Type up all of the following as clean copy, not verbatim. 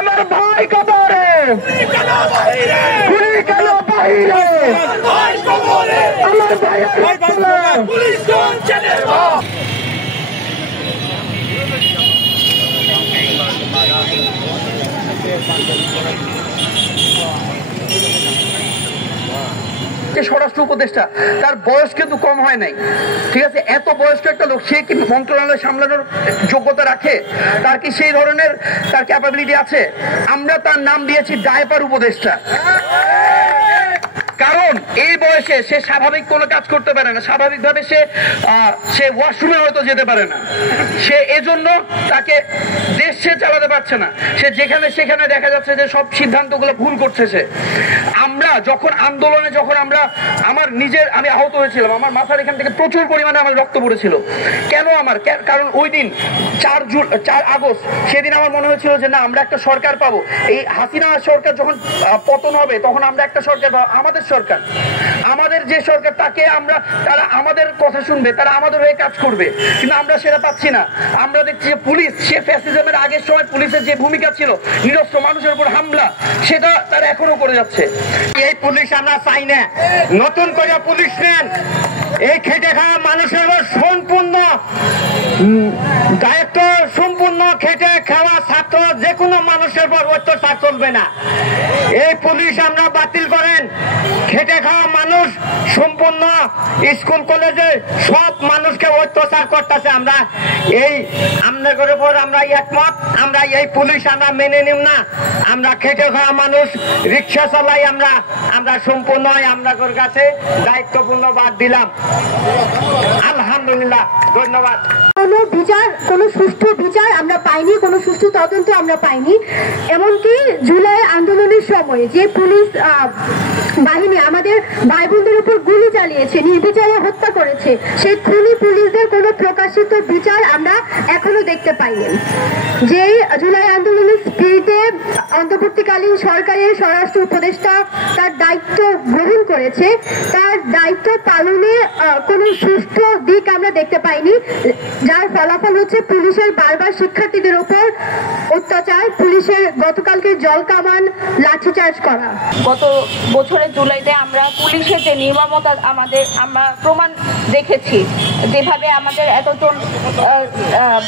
আমার ভাই কবরে পুলিশ কেন বাইরে আমার ভাই পুলিশ স্বরাষ্ট্র উপদেষ্টা তার বয়স কিন্তু কম হয় নাই, ঠিক আছে? এত বয়স্ক একটা লোক, সে কি মন্ত্রণালয় সামলানোর যোগ্যতা রাখে? তার কি সেই ধরনের তার ক্যাপাবিলিটি আছে? আমরা তার নাম দিয়েছি ডায়পার উপদেষ্টা, কারণ এই বয়সে সে স্বাভাবিক কোনো কাজ করতে পারে না, স্বাভাবিকভাবে সে ওয়াশরুমে হয়তো যেতে পারে না, সে এজন্য তাকে দেশ সে চালাতে পারছে না, সে যেখানে সেখানে দেখা যাচ্ছে যে সব সিদ্ধান্তগুলো ভুল করছে সে। আমরা যখন আন্দোলনে আমি আহত হয়েছিলাম, আমার মাথার এখান থেকে প্রচুর পরিমাণে আমার রক্ত পড়েছিল। কেন কারণ ওই দিন 4 আগস্ট সেদিন আমার মনে হয়েছিল যে না, আমরা একটা সরকার পাবো। এই হাসিনা সরকার যখন পতন হবে তখন আমরা একটা সরকার পাবো, আমাদের সরকার, আমাদের যে সরকার, তারা আমাদের কথা শুনবে, তারা আমাদের হয়ে কাজ করবে। কিন্তু আমরা সেটা পাচ্ছি না। আমরা দেখছি যে পুলিশ, সে ফ্যাসিজমের আগের সময় পুলিশের যে ভূমিকা ছিল নিরস্ত্র মানুষের উপর হামলা, সেটা তারা এখনো করে যাচ্ছে। এই পুলিশ আমরা চাই না, নতুন করে পুলিশ নেন। এই খেটে খাওয়া মানুষের সম্পূর্ণ দায়িত্ব, সম্পূর্ণ খেটে খাওয়া ছাত্র যে কোনো মানুষের পর অত্যাচার চলবে না। এই পুলিশ আমরা বাতিল করেন। খেটে খাওয়া মানুষ সম্পূর্ণ স্কুল কলেজে সব মানুষকে অত্যাচার করতেছে। আমরা আপনাদের উপর আমরা একমত, আমরা এই পুলিশ আমরা মেনে নিব না। আমরা খেটে খাওয়া মানুষ, রিক্সা চালাই, আমরা সম্পূর্ণ আপনাদের কাছে দায়িত্বপূর্ণ বাদ দিলাম। আলহামদুলিল্লাহ, ধন্যবাদ। কোনো সুষ্ঠু বিচার আমরা পাইনি, কোনো সুষ্ঠু তদন্ত আমরা পাইনি। এমনকি জুলাই আন্দোলনের সময় যে পুলিশ বাহিনী আমাদের ভাই বোনদের উপর গুলি চালিয়েছে, নির্বিচারে হত্যা করেছে, সেই খুনি পুলিশদের কোনো প্রকাশিত বিচার আমরা এখনো দেখতে পাইনি। যে জুলাই আন্দোলনের স্পিরিটে অন্তর্বর্তীকালীন সরকারের স্বরাষ্ট্র উপদেষ্টা তার দায়িত্ব গ্রহণ করেছে, তার দায়িত্ব পালনে কোনো সুষ্ঠু দিক আমরা দেখতে পাইনি, যার ফলাফল হচ্ছে পুলিশের বারবার শিক্ষার্থীদের উপর অত্যাচার, পুলিশের গতকালকে জল কামান লাঠিচার্জ করা। গত বছরের জুলাইতে আমরা পুলিশের যে নির্মমতা আমরা প্রমাণ দেখেছি, যেভাবে আমাদের এতজন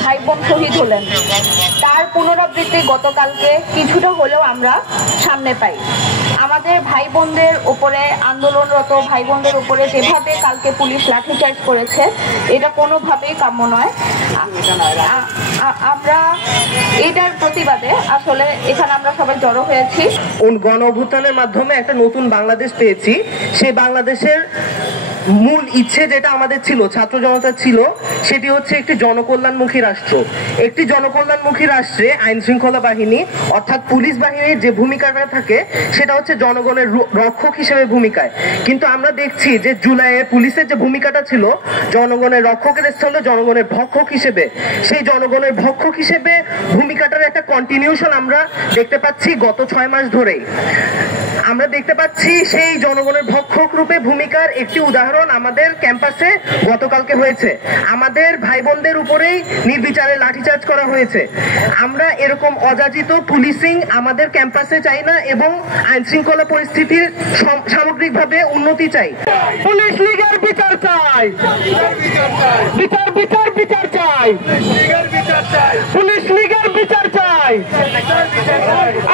ভাই বোন শহীদ হলেন, তার পুনরাবৃত্তি গতকালকে কিছুটা হলেও আমরা সামনে পাই। আমাদের ভাই বোনদের উপরে, আন্দোলনরত ভাই বোনদের উপরে যেভাবে কালকে পুলিশ লাঠিচার্জ করেছে, এটা কোনোভাবেই কাম্য নয়। আমরা এটার প্রতিবাদে আসলে এখানে আমরা সবাই জড়ো হয়েছি। গণ অভ্যুত্থানের মাধ্যমে একটা নতুন বাংলাদেশ পেয়েছি। সেই বাংলাদেশের মূল ইচ্ছে যেটা আমাদের ছিল, ছাত্র জনতা ছিল, সেটি হচ্ছে একটি জনকল্যাণমুখী রাষ্ট্র। একটি জনকল্যাণমুখী রাষ্ট্রে আইন শৃঙ্খলা বাহিনী অর্থাৎ পুলিশ বাহিনীর যে ভূমিকাটা থাকে সেটা হচ্ছে জনগণের রক্ষক হিসেবে ভূমিকায়। কিন্তু আমরা দেখছি যে জুলাইয়ে পুলিশের যে ভূমিকাটা ছিল জনগণের রক্ষকের স্থলে জনগণের ভক্ষক হিসেবে, সেই জনগণের ভক্ষক হিসেবে ভূমিকাটার একটা কন্টিনিউশন আমরা দেখতে পাচ্ছি গত 6 মাস ধরেই। আমরা দেখতে পাচ্ছি সেই জনগণের ভক্ষক রূপে ভূমিকার একটি উদাহরণ আমাদের ক্যাম্পাসে গতকালকে হয়েছে। আমাদের ভাই বোনদের উপরেই নির্বিচারে লাঠিচার্জ করা হয়েছে। আমরা এরকম অযাচিত পুলিশিং আমাদের ক্যাম্পাসে চাই না এবং আইন শৃঙ্খলা পরিস্থিতির সামগ্রিকভাবে উন্নতি চাই। পুলিশ লীগের বিচার চাই, বিচার বিচার বিচার চাই, পুলিশ লীগের বিচার চাই।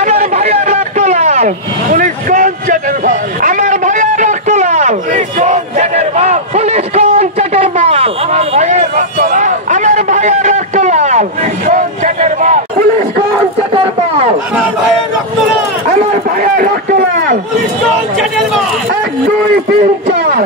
আমার ভাইয়ের রক্ত লাল, পুলিশ কোন চেটের মাল, আমার ভাইয়ের রক্ত লাল, পুলিশ কোন চেটের মাল, পুলিশ কোন চেটের মাল, আমার ভাইয়ের রক্ত লাল, আমার ভাইয়ের রক্ত লাল, পুলিশ কোন চেটের মাল, পুলিশ কোন চেটের মাল, আমার ভাইয়ের রক্ত লাল, আমার ভাইয়ের রক্ত লাল, পুলিশ কোন চেটের মাল। 1 2 3 4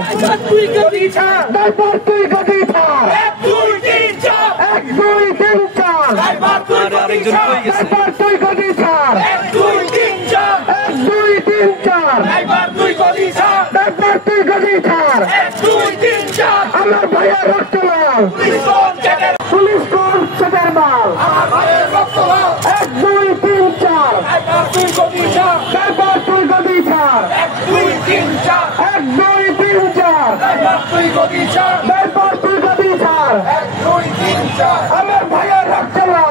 তুই গদি ছাড়, তারপর তুই গদি ছাড়, 1 2 3 4 1 2 3 4 তারপর তুই গদি ছাড়, তারপর তুই গদি ছাড়, 1 2 3 4 1 2 3 4 তারপর তুই গদি ছাড়, তারপর তুই গদি ছাড়, 1 2 3 4 আমার ভাইয়ের রক্ত লাল, পুলিশ কোন চেটের, পুলিশ কোন চেটের মাল, আমার ভাইয়ের রক্ত লাল, 1 2 3 4 তারপর তুই গদি ছাড়, তারপর তুই গদি ছাড়, 1 2 3 4 1 2 এরপর তুই গদি ছাড়। আমার ভাইয়ের রক্ত না,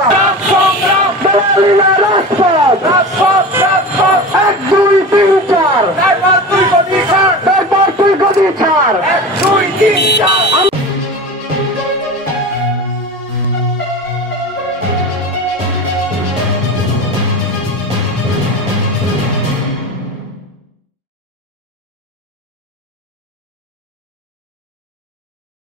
দালালি না, রাজপথ। 1, 2, 3, 4 এরপর তুই গদি ছাড়।